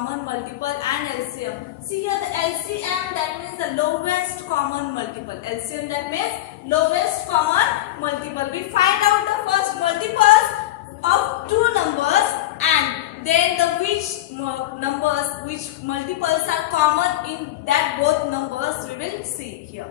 common multiple and LCM. See here the LCM, that means the lowest common multiple. LCM, that means lowest common multiple. We find out the first multiples of two numbers and then the which multiples are common in that both numbers we will see here.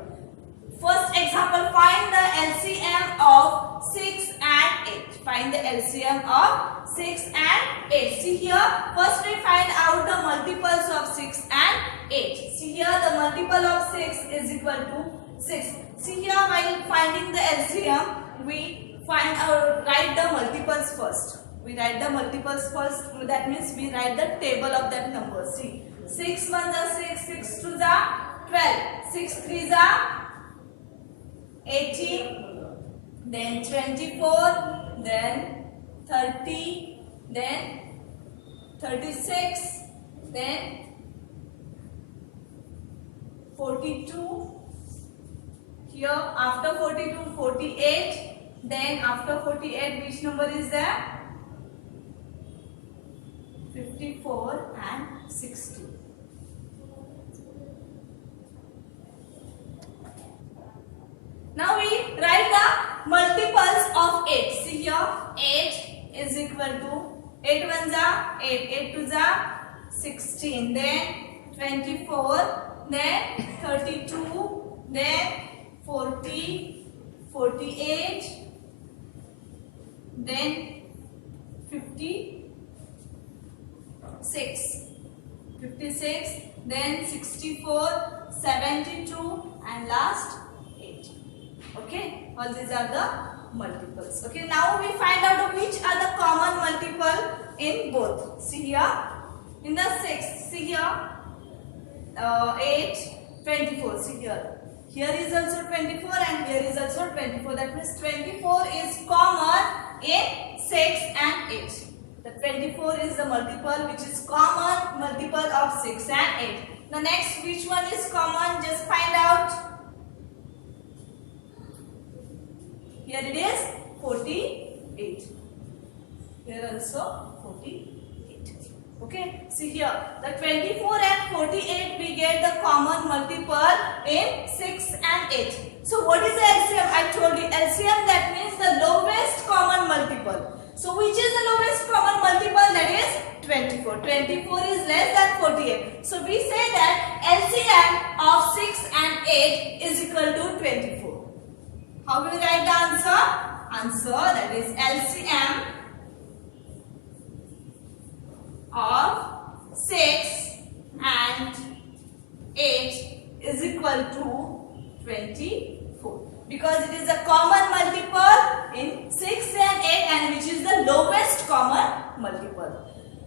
First example, find the LCM of 6 and 8. Find the LCM of 6 and 8. See here, first we find out the multiples of 6 and 8. See here, the multiple of 6 is equal to 6. See here, while finding the LCM, we write the multiples first. We write the multiples first. That means we write the table of that number. See, 6 1s are 6, 6 2s are 12, 6 3s are 18, then 24, then 30, then 36, then 42. Here after 42, 48. Then after 48, which number is there? 54 and 60. Now we write the multiples of 8. See here, 8 is equal to 8 1s are 8, 8 2s are 16, then 24, then 32, then 40, 48, then 56, then 64, 72 and last 8. Okay, all these are the multiples. Okay, now we find out which are the common multiple in both. See here, in the 6, see here, 8, 24, see here. Here is also 24 and here is also 24. That means 24 is common in 6 and 8. The 24 is the multiple which is common multiple of 6 and 8. The next, which one is common? Just find out. Here it is 48. Here also 48. Okay. See here, the 24 and 48 we get the common multiple in 6 and 8. So what is the LCM? I told you LCM, that means the lowest common multiple. So which is the lowest common multiple? That is 24. 24 is less than 48. So we say that LCM of 6 and 8 is equal to 24. How will we write the answer? Answer, that is LCM of 6 and 8 is equal to 24. Because it is a common multiple in 6 and 8 and which is the lowest common multiple.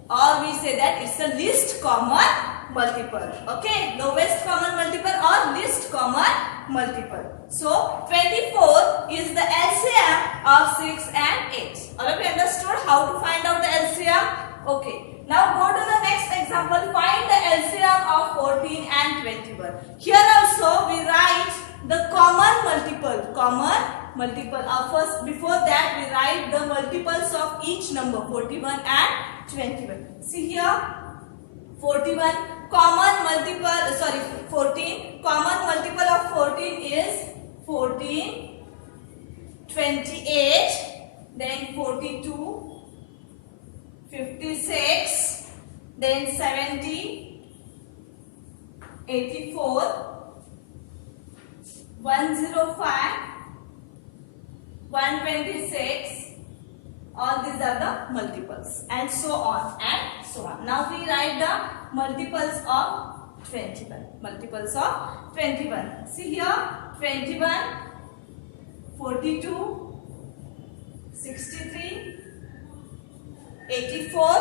Or we say that it's the least common multiple. Okay, lowest common multiple or least common multiple. So 24 is the LCM of 6 and 8. All of you understood how to find out the LCM? Okay. Now go to the next example. Find the LCM of 14 and 21. Here also we write the common multiple. First, before that we write the multiples of each number, 41 and 21. See here, 41 common multiple, 14. Common multiple of 14 is 14, 28, then 42, 56, then 70, 84, 105, 126, all these are the multiples and so on and so on. Now we write the multiples of 21. Multiples of 21. See here, 21, 42, 63, 84,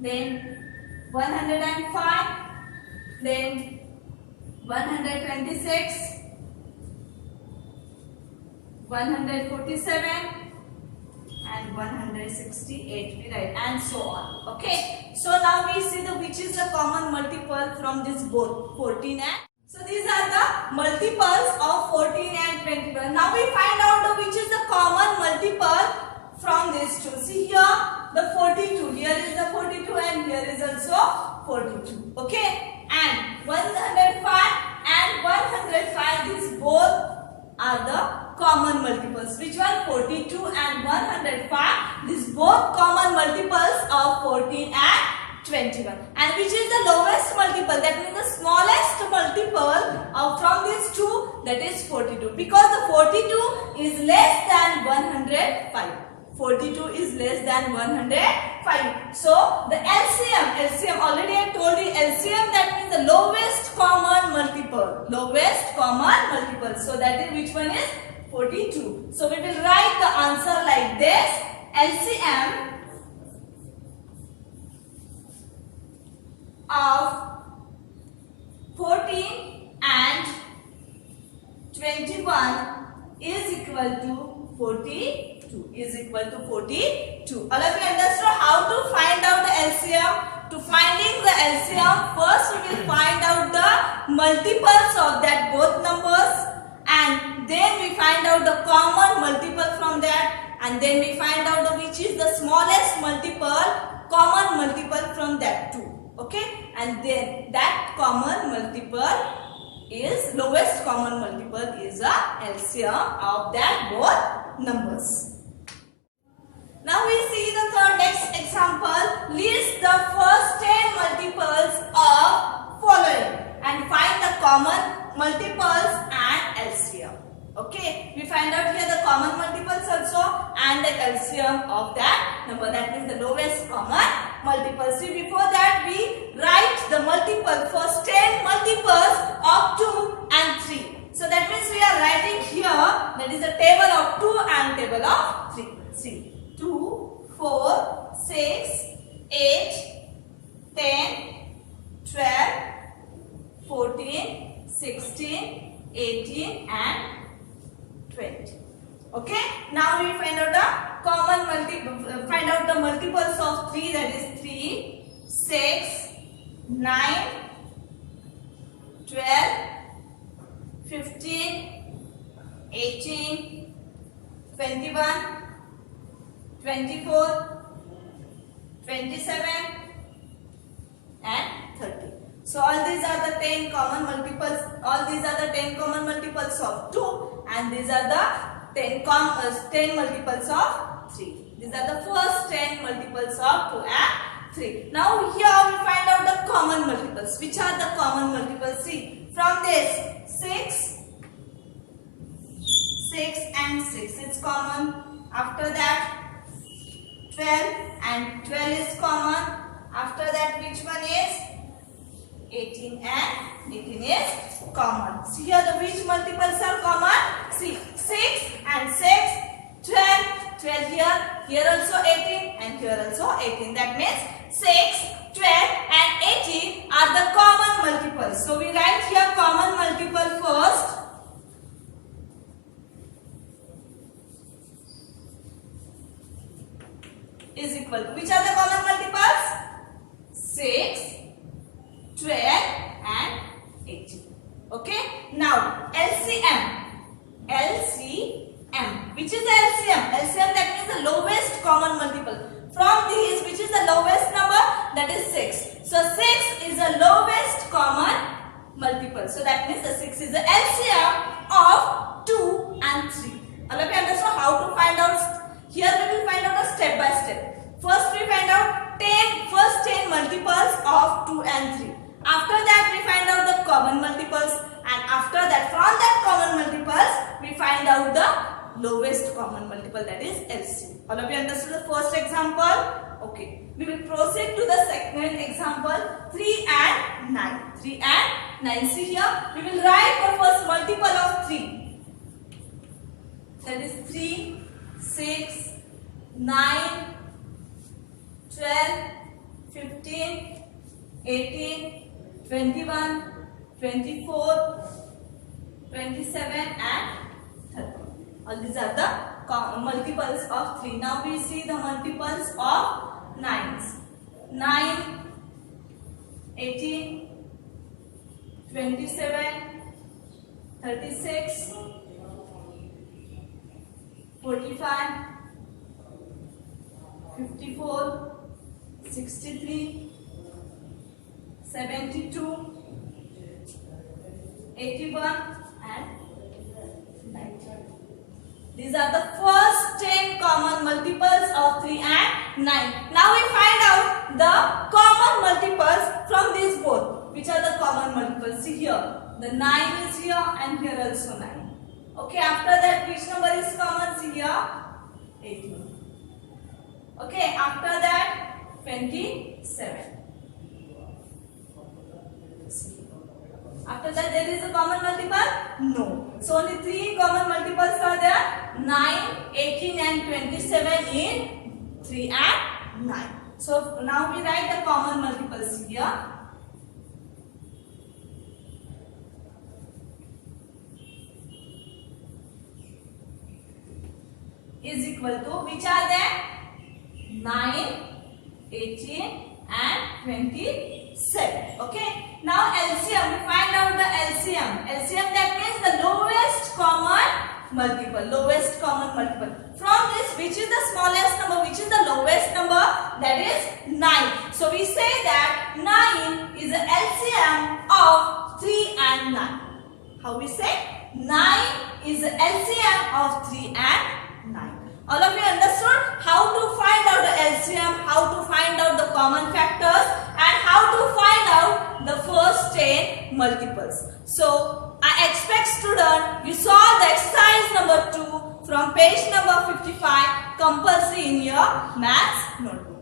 then 105, then 126, 147 and 168 we write and so on. Okay, so now we see the which is the common multiple from this both 14 and so these are the multiples of 14 and 21. Now we find out the which is the common multiple from these two. See here, the 42. Here is the 42 and here is also 42. Okay, and 105 and 105, these both are the common multiples. Which one? 42 and 105. These both common multiples of 14 and 21. And which is the lowest multiple? That means the smallest multiple from these two, that is 42. Because the 42 is less than 105. 42 is less than 105. So the LCM already I told you, LCM, that means the lowest common multiple. Lowest common multiple. So that is which one is 42. So we will write the answer like this. LCM of 14 and 21 is equal to 42. Is equal to 42. All of you understood how to find out the LCM? To finding the LCM, first we will find out the multiples of that both numbers, and then we find out the common multiple from that, and then we find out which is the smallest multiple, common multiple from that two. Okay, and then that common multiple is, lowest common multiple is a LCM of that both numbers. Now we see the third next example. List the first 10 multiples of following and find the common multiples and LCM. Okay, we find out here the common multiples also and the LCM of that number. That means the lowest common multiple. See, before that we write the multiple, first 10 multiples of 2 and 3. So that means we are writing here, that is the table of 2 and table of 3. See, 2, 4, 6, 8, 10, 12, 14, 16, 18 and 20. Okay, now we find out the common find out the multiples of 3, that is 3, 6, 9, 12, 15, 18, 21, 24, 27 and 30. So all these are the 10 common multiples. All these are the 10 common multiples of 2 and these are the 10 multiples of 3. These are the first 10 multiples of 2 and 3. Now here we find out the common multiples. Which are the common multiples? See, from this 6 and 6 is common. After that 12 and 12 is common. After that which one is 18 and 18 is common. See here the which multiples are common? See, 6 and 6, 12, 12 here, here also 18 and here also 18. That means 6, 12 and 18 are the common multiples. So we write here common multiple first. Is equal to, which are the common multiples? 6, 12 and 18. Okay. Now LCM. Which is the LCM? LCM, that means the lowest common multiple. From these, which is the lowest number? That is 6. So 6 is the lowest common multiple. So that means the 6 is the LCM of 2 and 3. All of you understand how to find out? Here we will find out a step by step. First we find out first 10 multiples of 2 and 3. After that we find out the common multiples, and after that from that common multiples we find out the lowest common multiple, that is LCM. All of you understood the first example? Okay. We will proceed to the second example, 3 and 9. 3 and 9. See here, we will write the first multiple of 3. That is 3, 6, 9, 12, 15, 18, 21, 24, 27 and 30. All these are the multiples of 3. Now we see the multiples of 9s. 9, 18, 27, 36, 45, 54, 63, 72, 81 and 90. These are the first 10 common multiples of 3 and 9. Now we find out the common multiples from these both. Which are the common multiples? See here, the 9 is here and here also 9. Okay, after that which number is common? See here, 18. Okay, after that 27. After that there is a common multiple? No. So only 3 common multiples are there. 9, 18 and 27 in 3 and 9. So now we write the common multiples here. Is equal to, which are there? 9, 18 and 27. Okay. Now LCM, we find out the LCM. LCM, that means the lowest common multiple. Lowest common multiple. From this, which is the smallest number? Which is the lowest number? That is 9. So we say that 9 is the LCM of 3 and 9. How we say? 9 is the LCM of 3 and 9. All of you understood how to find out the LCM, how to find out the common factors, and how to find out the first 10 multiples. So I expect student you saw the exercise number 2 from page number 55 compulsory in your maths notebook.